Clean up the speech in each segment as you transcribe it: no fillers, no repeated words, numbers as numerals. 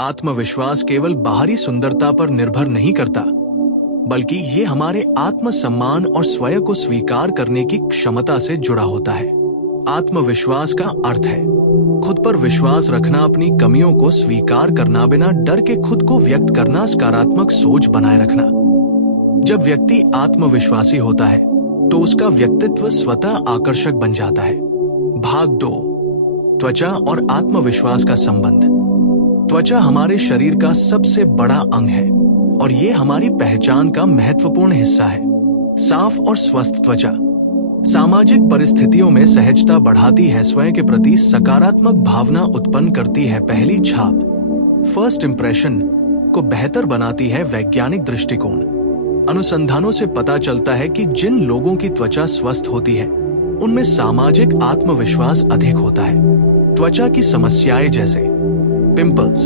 आत्मविश्वास केवल बाहरी सुंदरता पर निर्भर नहीं करता, बल्कि ये हमारे आत्मसम्मान और स्वयं को स्वीकार करने की क्षमता से जुड़ा होता है। आत्मविश्वास का अर्थ है खुद पर विश्वास रखना, अपनी कमियों को स्वीकार करना, बिना डर के खुद को व्यक्त करना, सकारात्मक सोच बनाए रखना। जब व्यक्ति आत्मविश्वासी होता है तो उसका व्यक्तित्व स्वतः आकर्षक बन जाता है। भाग 2, त्वचा और आत्मविश्वास का संबंध। त्वचा हमारे शरीर का सबसे बड़ा अंग है और ये हमारी पहचान का महत्वपूर्ण हिस्सा है। साफ और स्वस्थ त्वचा सामाजिक परिस्थितियों में सहजता बढ़ाती है, स्वयं के प्रति सकारात्मक भावना उत्पन्न करती है, पहली छाप फर्स्ट इंप्रेशन को बेहतर बनाती है। वैज्ञानिक दृष्टिकोण। अनुसंधानों से पता चलता है कि जिन लोगों की त्वचा स्वस्थ होती है उनमें सामाजिक आत्मविश्वास अधिक होता है। त्वचा की समस्याएं जैसे पिंपल्स,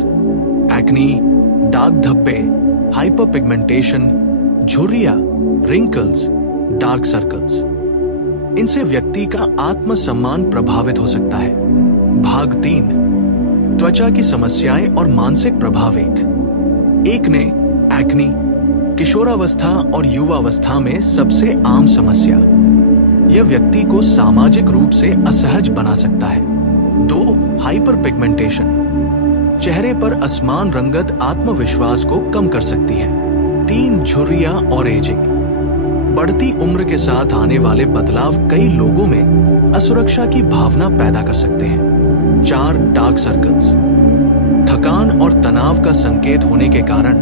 एक्नी, दाग धब्बे, हाइपरपिगमेंटेशन, झुर्रियां, रिंकल्स, डार्क सर्कल्स, इनसे व्यक्ति का आत्मसम्मान प्रभावित हो सकता है। भाग 3, त्वचा की समस्याएं और मानसिक प्रभाव। एक ने एक्नी किशोरावस्था और युवावस्था में सबसे आम समस्या। यह व्यक्ति को सामाजिक रूप से असहज बना सकता है। 2, हाइपरपिगमेंटेशन चेहरे पर असमान रंगत आत्मविश्वास को कम कर सकती है। 3, झुर्रियां और एजिंग बढ़ती उम्र के साथ आने वाले बदलाव कई लोगों में असुरक्षा की भावना पैदा कर सकते हैं। 4, डार्क सर्कल्स थकान और तनाव का संकेत होने के कारण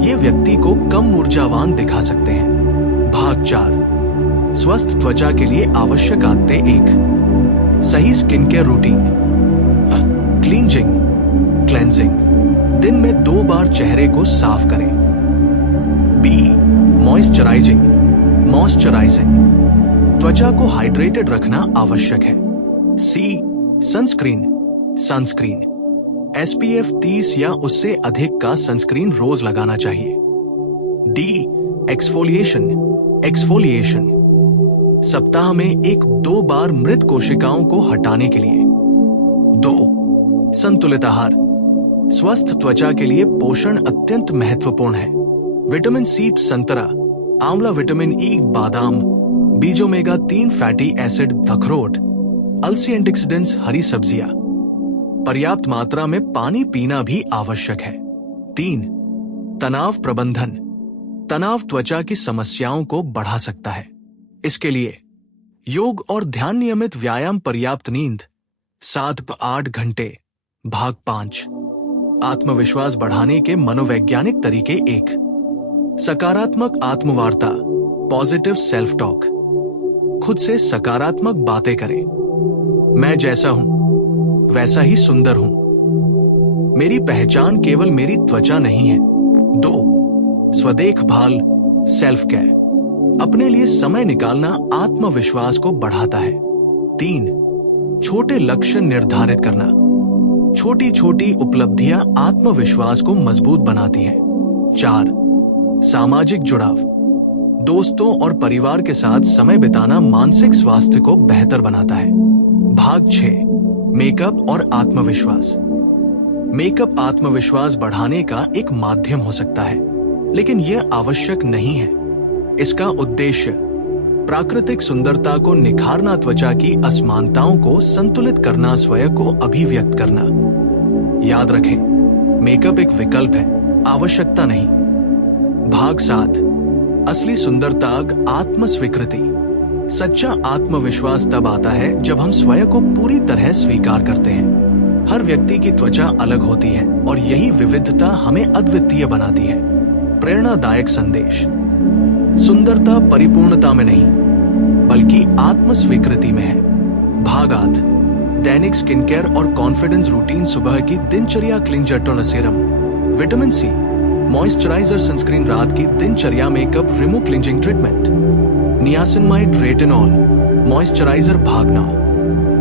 ये व्यक्ति को कम ऊर्जावान दिखा सकते हैं। भाग 4, स्वस्थ त्वचा के लिए आवश्यक आदतें। 1, सही skin care routine. Cleansing, cleansing, दिन में 2 बार चेहरे को साफ करें। बी, मॉइस्चराइजिंग, त्वचा को हाइड्रेटेड रखना आवश्यक है। सी, सनस्क्रीन, SPF 30 या उससे अधिक का सनस्क्रीन रोज लगाना चाहिए। डी, एक्सफोलिएशन, सप्ताह में 1-2 बार मृत कोशिकाओं को हटाने के लिए। 2, संतुलित आहार। स्वस्थ त्वचा के लिए पोषण अत्यंत महत्वपूर्ण है। विटामिन सी संतरा, आंवला, विटामिन ई बादाम, बीज ओमेगा 3 फैटी एसिड अखरोट, अलसी एंटीऑक्सीडेंट्स हरी सब्जियां। पर्याप्त मात्रा में पानी पीना भी आवश्यक है। 3, तनाव प्रबंधन। तनाव त्वचा की समस्याओं को बढ़ा सकता है। इसके लिए योग और ध्यान, नियमित व्यायाम, पर्याप्त नींद 7-8 घंटे। भाग 5, आत्मविश्वास बढ़ाने के मनोवैज्ञानिक तरीके। 1, सकारात्मक आत्मवार्ता, पॉजिटिव सेल्फ टॉक। खुद से सकारात्मक बातें करें। मैं जैसा हूं वैसा ही सुंदर हूं। मेरी पहचान केवल मेरी त्वचा नहीं है। 2, स्वदेखभाल, सेल्फ केयर। अपने लिए समय निकालना आत्मविश्वास को बढ़ाता है। 3, छोटे लक्ष्य निर्धारित करना। छोटी छोटी उपलब्धियां आत्मविश्वास को मजबूत बनाती है। 4, सामाजिक जुड़ाव। दोस्तों और परिवार के साथ समय बिताना मानसिक स्वास्थ्य को बेहतर बनाता है। भाग 6, मेकअप और आत्मविश्वास। मेकअप आत्मविश्वास बढ़ाने का एक माध्यम हो सकता है, लेकिन यह आवश्यक नहीं है। इसका उद्देश्य प्राकृतिक सुंदरता को निखारना, त्वचा की असमानताओं को संतुलित करना, स्वयं को अभिव्यक्त करना। याद रखें, मेकअप एक विकल्प है, आवश्यकता नहीं। भाग 7, असली सुंदरता, आत्म स्वीकृति। सच्चा आत्मविश्वास तब आता है जब हम स्वयं को पूरी तरह स्वीकार करते हैं। हर व्यक्ति की त्वचा अलग होती है और यही विविधता हमें अद्वितीय बनाती है। प्रेरणादायक संदेश। सुंदरता परिपूर्णता में नहीं, बल्कि आत्म स्वीकृति में है। भाग 8, दैनिक स्किन केयर और कॉन्फिडेंस रूटीन। सुबह की दिनचर्या, cleanser serum, vitamin C, moisturiser, sunscreen. रात की दिनचर्या, makeup, remove, cleansing treatment, niacinamide, retinol, moisturiser. भाग 9,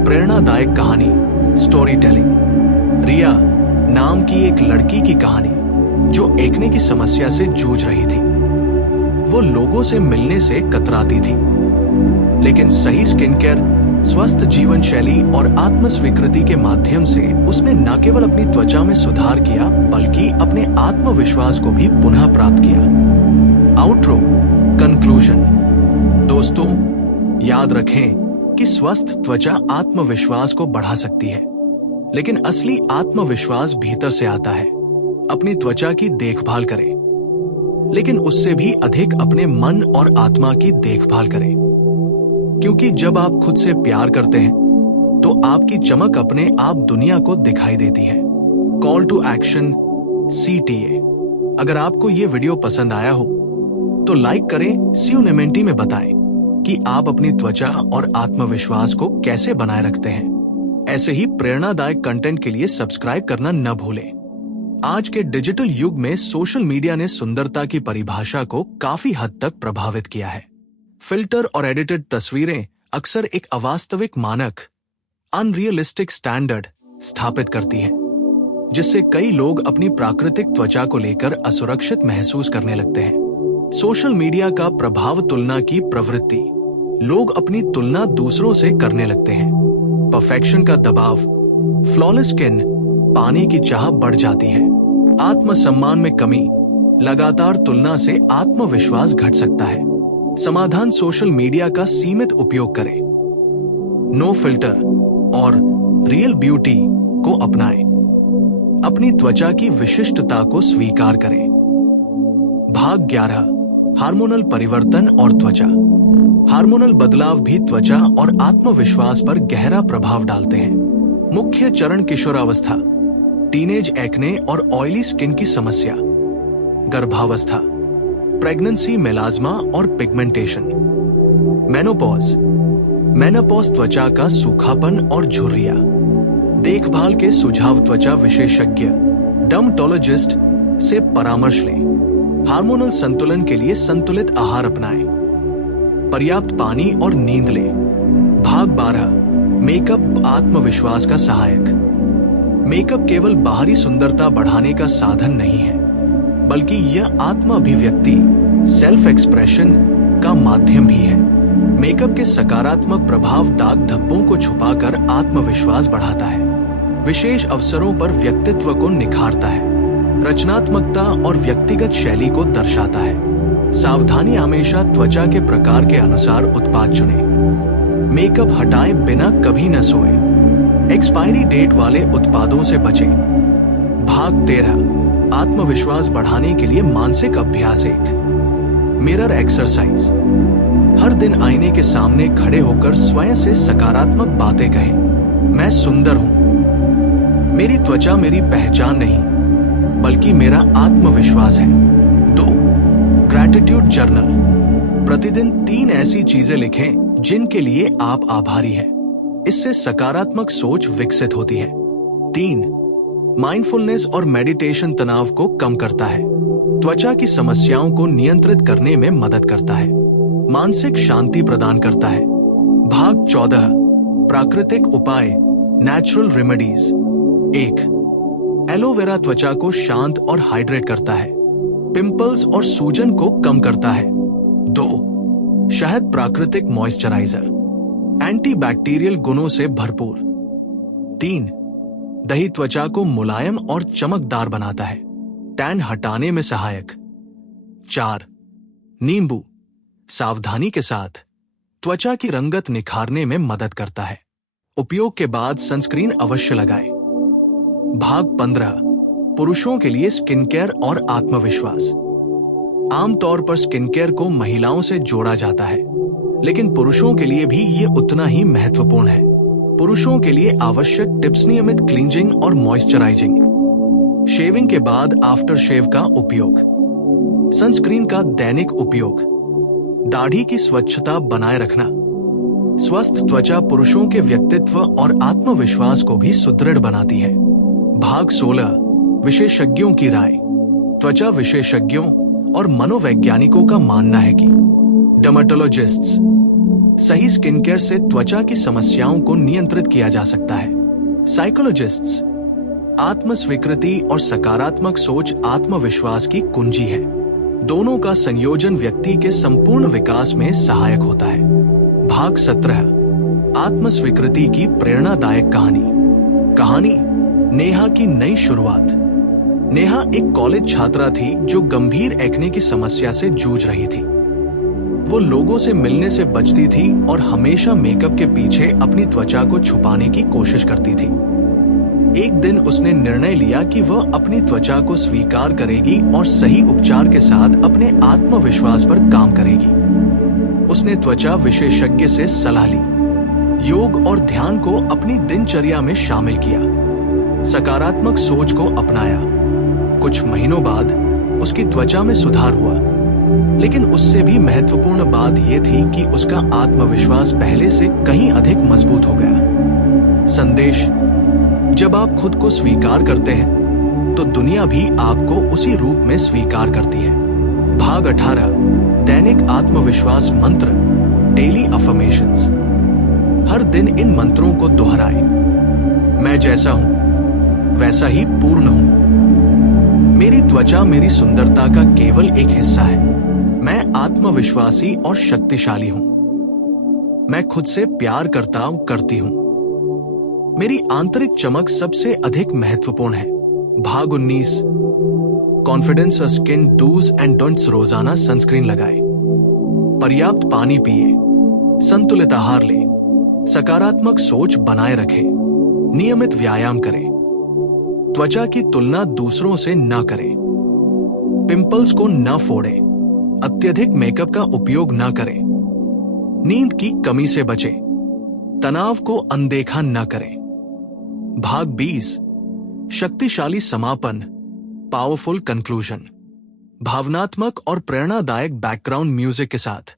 प्रेरणादायक कहानी, स्टोरी टेलिंग। रिया नाम की एक लड़की की कहानी जो एक्ने की समस्या से जूझ रही थी। वो लोगों से मिलने से कतराती थी, लेकिन सही स्किन केयर, स्वस्थ जीवन शैली और आत्म स्वीकृति के माध्यम से उसने न केवल अपनी त्वचा में सुधार किया, बल्कि आत्मविश्वास को भी पुनः प्राप्त किया। Outro, conclusion. दोस्तों, याद रखें कि स्वस्थ त्वचा आत्मविश्वास को बढ़ा सकती है, लेकिन असली आत्मविश्वास भीतर से आता है। अपनी त्वचा की देखभाल करें, लेकिन उससे भी अधिक अपने मन और आत्मा की देखभाल करें, क्योंकि जब आप खुद से प्यार करते हैं तो आपकी चमक अपने आप दुनिया को दिखाई देती है। Call to action, CTA। अगर आपको ये वीडियो पसंद आया हो तो लाइक करें, CUNEMENTI में बताएं कि आप अपनी त्वचा और आत्मविश्वास को कैसे बनाए रखते हैं। ऐसे ही प्रेरणादायक कंटेंट के लिए सब्सक्राइब करना न भूलें। आज के डिजिटल युग में सोशल मीडिया ने सुंदरता की परिभाषा को काफी हद तक प्रभावित किया है। फिल्टर और एडिटेड तस्वीरें अक्सर एक अवास्तविक मानक, अनरियलिस्टिक स्टैंडर्ड स्थापित करती हैं, जिससे कई लोग अपनी प्राकृतिक त्वचा को लेकर असुरक्षित महसूस करने लगते हैं। सोशल मीडिया का प्रभाव, तुलना की प्रवृत्ति। लोग अपनी तुलना दूसरों से करने लगते हैं। परफेक्शन का दबाव, फ्लॉलेस स्किन, पाने की चाह बढ़ जाती है। आत्मसम्मान में कमी, लगातार तुलना से आत्मविश्वास घट सकता है। समाधान, सोशल मीडिया का सीमित उपयोग करें, नो फिल्टर और रियल ब्यूटी को अपनाएं। अपनी त्वचा की विशिष्टता को स्वीकार करें। भाग 11, हार्मोनल परिवर्तन और त्वचा। हार्मोनल बदलाव भी त्वचा और आत्मविश्वास पर गहरा प्रभाव डालते हैं। मुख्य चरण, किशोरावस्था, टीनेज एक्ने और ऑयली स्किन की समस्या। गर्भावस्था, प्रेगनेंसी, मेलाज्मा और पिगमेंटेशन। मेनोपॉज, त्वचा का सूखापन और झुर्रियां। देखभाल के सुझाव, त्वचा विशेषज्ञ, डर्मेटोलॉजिस्ट से परामर्श लें। हार्मोनल संतुलन के लिए संतुलित आहार अपनाएं। पर्याप्त पानी और नींद लें। भाग 12, मेकअप, आत्मविश्वास का सहायक। मेकअप केवल बाहरी सुंदरता बढ़ाने का साधन नहीं है, बल्कि यह आत्म अभिव्यक्ति, सेल्फ एक्सप्रेशन का माध्यम भी है। मेकअप के सकारात्मक प्रभाव दाग धब्बों को छुपाकर आत्मविश्वास बढ़ाता है, विशेष अवसरों पर व्यक्तित्व को निखारता है, रचनात्मकता और व्यक्तिगत शैली को दर्शाता है। सावधानी, हमेशा त्वचा के प्रकार के अनुसार उत्पाद चुनें। मेकअप हटाएं बिना कभी न सोएं। एक्सपायरी डेट वाले उत्पादों से बचें। भाग 13, आत्मविश्वास बढ़ाने के लिए मानसिक अभ्यास। 1, मिरर एक्सरसाइज। हर दिन आईने के सामने खड़े होकर स्वयं से सकारात्मक बातें कहें। मैं सुंदर हूं। मेरी त्वचा मेरी पहचान नहीं, बल्कि मेरा आत्मविश्वास है। 2, ग्रैटिट्यूड जर्नल। प्रतिदिन 3 ऐसी चीजें लिखें जिनके लिए आप आभारी हैं। इससे सकारात्मक सोच विकसित होती है। 3, माइंडफुलनेस और मेडिटेशन तनाव को कम करता है, त्वचा की समस्याओं को नियंत्रित करने में मदद करता है, मानसिक शांति प्रदान करता है। भाग 14, प्राकृतिक उपाय, नेचुरल रेमेडीज। 1, एलोवेरा त्वचा को शांत और हाइड्रेट करता है, पिंपल्स और सूजन को कम करता है। 2, शहद प्राकृतिक मॉइस्चराइजर, एंटीबैक्टीरियल गुणों से भरपूर। 3, दही त्वचा को मुलायम और चमकदार बनाता है, टैन हटाने में सहायक। 4, नींबू सावधानी के साथ त्वचा की रंगत निखारने में मदद करता है। उपयोग के बाद सनस्क्रीन अवश्य लगाएं। भाग 15, पुरुषों के लिए स्किन केयर और आत्मविश्वास। आमतौर पर स्किन केयर को महिलाओं से जोड़ा जाता है, लेकिन पुरुषों के लिए भी ये उतना ही महत्वपूर्ण है। पुरुषों के लिए आवश्यक टिप्स, नियमित क्लींजिंग और मॉइस्चराइजिंग, शेविंग के बाद आफ्टर शेव का उपयोग, सनस्क्रीन का दैनिक उपयोग, दाढ़ी की स्वच्छता बनाए रखना। स्वस्थ त्वचा पुरुषों के व्यक्तित्व और आत्मविश्वास को भी सुदृढ़ बनाती है। भाग 16, विशेषज्ञों की राय। त्वचा विशेषज्ञों और मनोवैज्ञानिकों का मानना है कि डर्मेटोलॉजिस्ट्स, सही स्किन केयर से त्वचा की समस्याओं को नियंत्रित किया जा सकता है। साइकोलॉजिस्ट्स, आत्म स्वीकृति और सकारात्मक सोच आत्मविश्वास की कुंजी है। दोनों का संयोजन व्यक्ति के संपूर्ण विकास में सहायक होता है। भाग 17, आत्म स्वीकृति की प्रेरणादायक कहानी। नेहा की नई शुरुआत। नेहा एक कॉलेज छात्रा थी जो गंभीर एक्ने की समस्या से जूझ रही थी। वो लोगों से मिलने से बचती थी और हमेशा मेकअप के पीछे अपनी त्वचा को छुपाने की कोशिश करती थी। एक दिन उसने निर्णय लिया कि वह अपनी त्वचा को स्वीकार करेगी और सही उपचार के साथ अपने आत्मविश्वास पर काम करेगी। उसने त्वचा विशेषज्ञ से सलाह ली, योग और ध्यान को अपनी दिनचर्या में शामिल किया, सकारात्मक सोच को अपनाया। कुछ महीनों बाद उसकी त्वचा में सुधार हुआ, लेकिन उससे भी महत्वपूर्ण बात यह थी कि उसका आत्मविश्वास पहले से कहीं अधिक मजबूत हो गया। संदेश: जब आप खुद को स्वीकार करते हैं तो दुनिया भी आपको उसी रूप में स्वीकार करती है। भाग 18, दैनिक आत्मविश्वास मंत्र, डेली अफर्मेशंस। हर दिन इन मंत्रों को दोहराएं। मैं जैसा हूं वैसा ही पूर्ण हूं। मेरी त्वचा मेरी सुंदरता का केवल एक हिस्सा है। मैं आत्मविश्वासी और शक्तिशाली हूं। मैं खुद से प्यार करती हूं। मेरी आंतरिक चमक सबसे अधिक महत्वपूर्ण है। भाग 19, confidence skin dos and don'ts. रोजाना सनस्क्रीन लगाएं, पर्याप्त पानी पिए, संतुलित आहार लें, सकारात्मक सोच बनाए रखें, नियमित व्यायाम करें, त्वचा की तुलना दूसरों से न करें, पिंपल्स को न फोड़ें, अत्यधिक मेकअप का उपयोग न करें, नींद की कमी से बचें, तनाव को अनदेखा न करें। भाग 20, शक्तिशाली समापन, पावरफुल कंक्लूजन, भावनात्मक और प्रेरणादायक बैकग्राउंड म्यूजिक के साथ।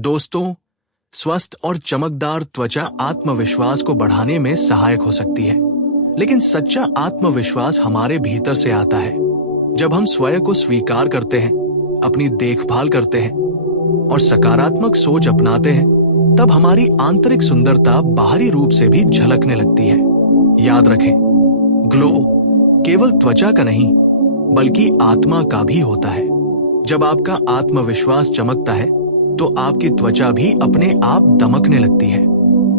दोस्तों, स्वस्थ और चमकदार त्वचा आत्मविश्वास को बढ़ाने में सहायक हो सकती है, लेकिन सच्चा आत्मविश्वास हमारे भीतर से आता है। जब हम स्वयं को स्वीकार करते हैं, अपनी देखभाल करते हैं और सकारात्मक सोच अपनाते हैं, तब हमारी आंतरिक सुंदरता बाहरी रूप से भी झलकने लगती है। याद रखें, ग्लो केवल त्वचा का नहीं बल्कि आत्मा का भी होता है। जब आपका आत्मविश्वास चमकता है तो आपकी त्वचा भी अपने आप दमकने लगती है।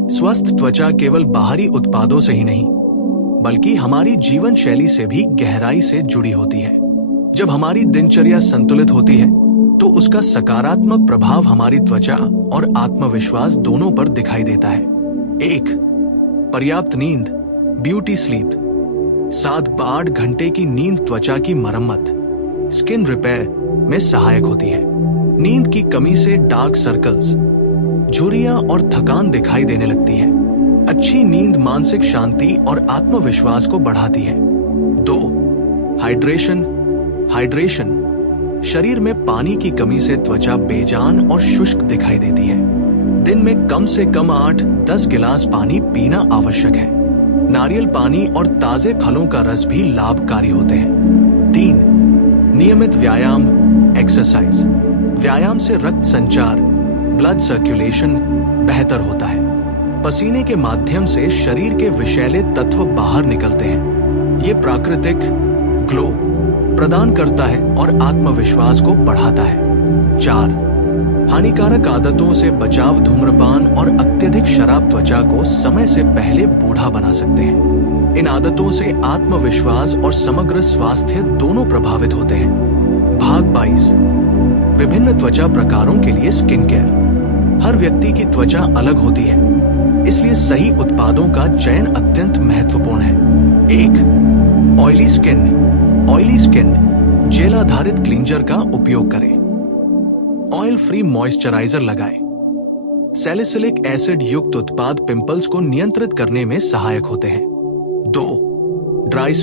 स्वस्थ त्वचा केवल बाहरी उत्पादों से ही नहीं बल्कि हमारी जीवन शैली से भी गहराई से जुड़ी होती है। जब हमारी दिनचर्या संतुलित होती है तो उसका सकारात्मक प्रभाव हमारी त्वचा और आत्मविश्वास दोनों पर दिखाई देता है। 1. पर्याप्त नींद, ब्यूटी स्लीप। 7 से 8 घंटे की नींद त्वचा की मरम्मत, स्किन रिपेयर में सहायक होती है। नींद की कमी से डार्क सर्कल्स, झुर्रियां और थकान दिखाई देने लगती है। अच्छी नींद मानसिक शांति और आत्मविश्वास को बढ़ाती है। 2. हाइड्रेशन। शरीर में पानी की कमी से त्वचा बेजान और शुष्क दिखाई देती है। दिन में कम से कम 8-10 गिलास पानी पीना आवश्यक है। नारियल पानी और ताजे फलों का रस भी लाभकारी होते हैं। 3. नियमित व्यायाम, एक्सरसाइज। व्यायाम से रक्त संचार, ब्लड सर्कुलेशन बेहतर होता है। पसीने के माध्यम से शरीर के विषैले तत्व बाहर निकलते हैं। ये प्राकृतिक ग्लो प्रदान करता है और आत्मविश्वास को बढ़ाता है। 4. हानिकारक आदतों से बचाव। धूम्रपान और अत्यधिक शराब त्वचा को समय से पहले बूढ़ा बना सकते हैं। इन आदतों से आत्मविश्वास और समग्र स्वास्थ्य दोनों प्रभावित होते हैं। भाग 22, विभिन्न त्वचा प्रकारों के लिए स्किन केयर। हर व्यक्ति की त्वचा अलग होती है, इसलिए सही उत्पादों का चयन अत्यंत महत्वपूर्ण है। 1. ऑयली स्किन, जेल आधारित क्लींजर का उपयोग करें। ऑयल फ्री मॉइस्चराइजर लगाएं। सैलिसिलिक एसिड युक्त उत्पाद पिंपल्स को नियंत्रित करने में सहायक होते हैं। 2. ड्राई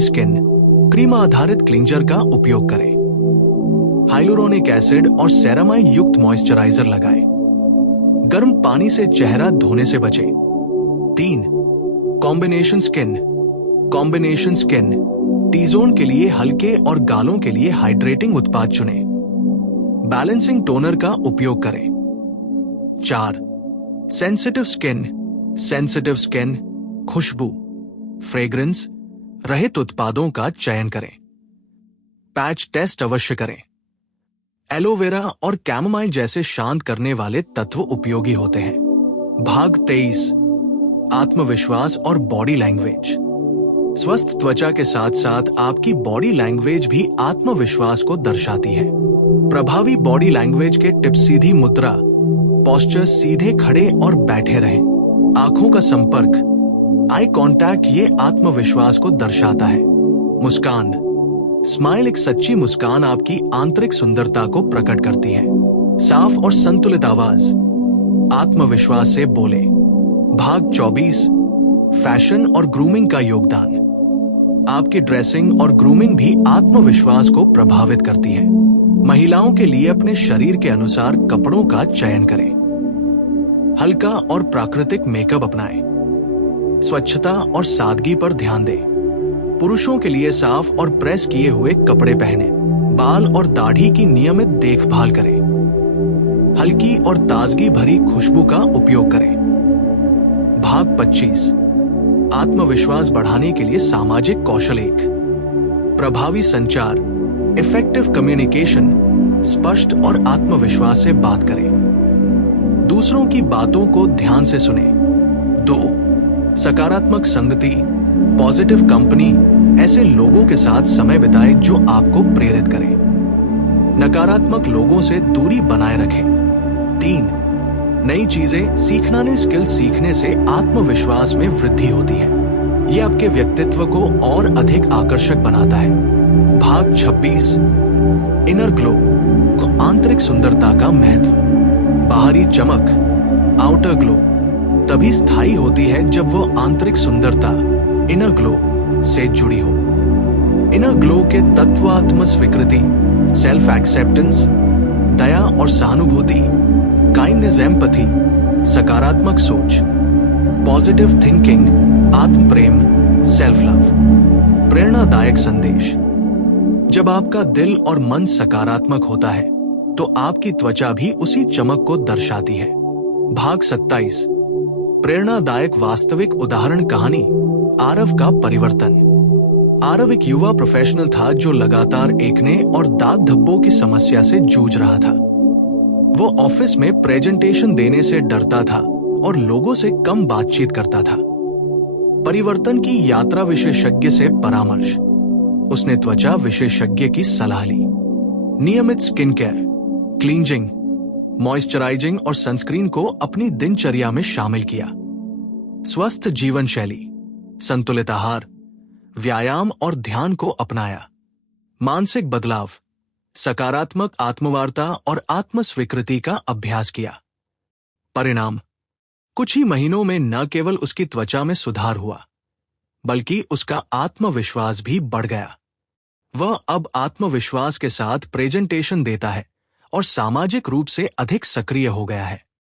स्किन, क्रीम आधारित क्लींजर का उपयोग करें। हाइलुरोनिक एसिड और सेरामाइड युक्त मॉइस्चराइजर लगाएं। गर्म पानी से चेहरा धोने से बचें। 3. कॉम्बिनेशन स्किन, टी-जोन के लिए हल्के और गालों के लिए हाइड्रेटिंग उत्पाद चुनें। बैलेंसिंग टोनर का उपयोग करें। 4. सेंसिटिव स्किन, खुशबू, फ्रेग्रेंस रहित उत्पादों का चयन करें। पैच टेस्ट अवश्य करें। एलोवेरा और कैमोमाइल जैसे शांत करने वाले तत्व उपयोगी होते हैं। भाग 23, आत्मविश्वास और बॉडी लैंग्वेज। स्वस्थ त्वचा के साथ साथ आपकी बॉडी लैंग्वेज भी आत्मविश्वास को दर्शाती है। प्रभावी बॉडी लैंग्वेज के टिप्स: सीधी मुद्रा, पोस्चर, सीधे खड़े और बैठे रहें। आंखों का संपर्क, आई कांटेक्ट, ये आत्मविश्वास को दर्शाता है। मुस्कान, स्माइल, एक सच्ची मुस्कान आपकी आंतरिक सुंदरता को प्रकट करती है। साफ और संतुलित आवाज, आत्मविश्वास से बोले। भाग 24, फैशन और ग्रूमिंग का योगदान। आपकी ड्रेसिंग और ग्रूमिंग भी आत्मविश्वास को प्रभावित करती है। महिलाओं के लिए अपने शरीर के अनुसार कपड़ों का चयन करें। हल्का और प्राकृतिक मेकअप अपनाएं। स्वच्छता और सादगी पर ध्यान दें। पुरुषों के लिए साफ और प्रेस किए हुए कपड़े पहने। बाल और दाढ़ी की नियमित देखभाल करें। हल्की और ताजगी भरी खुशबू का उपयोग करें। भाग 25, आत्मविश्वास बढ़ाने के लिए सामाजिक कौशल। एक, प्रभावी संचार, इफेक्टिव कम्युनिकेशन, स्पष्ट और आत्मविश्वास से बात करें। दूसरों की बातों को ध्यान से सुने। 2, सकारात्मक संगति, पॉजिटिव कंपनी, ऐसे लोगों के साथ समय बिताएं जो आपको प्रेरित करें। नकारात्मक लोगों से दूरी बनाए रखें। 3, नई चीजें सीखना। नई स्किल सीखने से आत्मविश्वास में वृद्धि होती है। ये आपके व्यक्तित्व को और अधिक आकर्षक बनाता है। भाग 26, इनर ग्लो, आंतरिक सुंदरता का महत्व। बाहरी चमक, आउटर ग्लो, तभी स्थायी होती है जब वो आंतरिक सुंदरता, इनर ग्लो, से जुड़ी हो। इनर ग्लो के तत्व: आत्म स्वीकृति, सेल्फ एक्सेप्टेंस, दया और सहानुभूति, काइंडनेस, एम्पैथी, सकारात्मक सोच, पॉजिटिव थिंकिंग, आत्म प्रेम, सेल्फ लव। प्रेरणादायक संदेश: जब आपका दिल और मन सकारात्मक होता है तो आपकी त्वचा भी उसी चमक को दर्शाती है। भाग 27, प्रेरणादायक वास्तविक उदाहरण कहानी। आरव का परिवर्तन। आरव एक युवा प्रोफेशनल था जो लगातार एकने और दाग धब्बों की समस्या से जूझ रहा था। वो ऑफिस में प्रेजेंटेशन देने से डरता था और लोगों से कम बातचीत करता था। परिवर्तन की यात्रा विशेषज्ञ से परामर्श। उसने त्वचा विशेषज्ञ की सलाह ली। नियमित स्किन केयर, क्लींजिंग, मॉइस्चराइजिंग और सनस्क्रीन को अपनी दिनचर्या में शामिल किया। स्वस्थ जीवन शैली, संतुलित आहार, व्यायाम और ध्यान को अपनाया। मानसिक बदलाव, सकारात्मक आत्मवार्ता और आत्म स्वीकृति का अभ्यास किया। परिणाम: कुछ ही महीनों में न केवल उसकी त्वचा में सुधार हुआ बल्कि उसका आत्मविश्वास भी बढ़ गया। वह अब आत्मविश्वास के साथ प्रेजेंटेशन देता है और सामाजिक रूप से अधिक सक्रिय हो गया है।